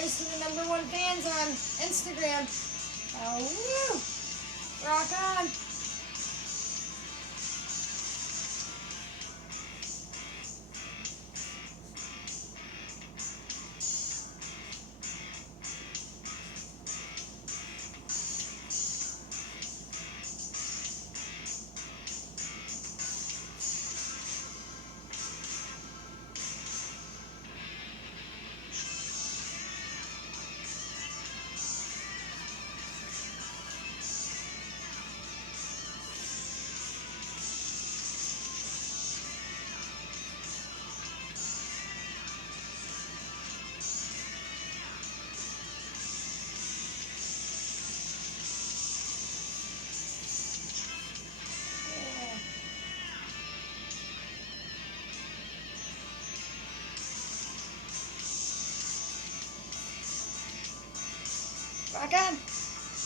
goes to the #1 fans on Instagram. Oh, woo! Rock on! Rock on!